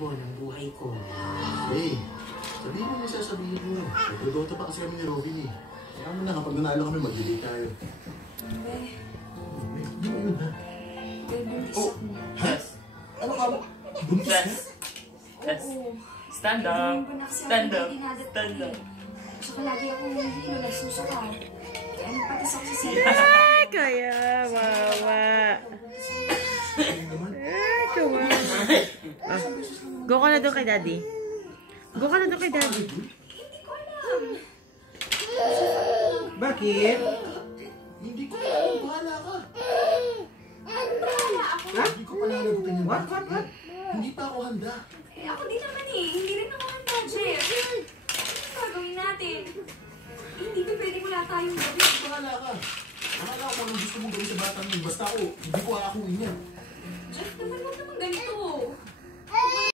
takbo ng buhay ko. Hey, sabihin mo yung sasabihin mo. Nagdodota pa kasi kami ni Robin eh. Kaya mo na kapag nanalo kami, mag-delete tayo. Hindi mo yun ha? Oh, ha? Ano ka? Buntis ka? Yes. Stand up. Stand up. Stand up. Saka lagi akong hindi nagsusukal. Kaya nagpatis ako sa sila. Ay, kaya, mama. Ay, kawawa. Ah, go ka na doon kay daddy. Go ka na doon kay daddy. Hindi ko alam. Bakit? Hindi ko alam. Bahala ka. Bahala ako. Hindi ko pala nagutin yung What? Hindi pa ako handa. Eh, ako din naman eh. Hindi rin ako handa, Jeff. Ano gagawin natin? Hindi ba pwede wala tayong gabi? Bahala ka. Bahala ko anong gusto mong gawin sa batang yun. Basta ako, hindi ko aakuin yan. Jeff, naman ganito.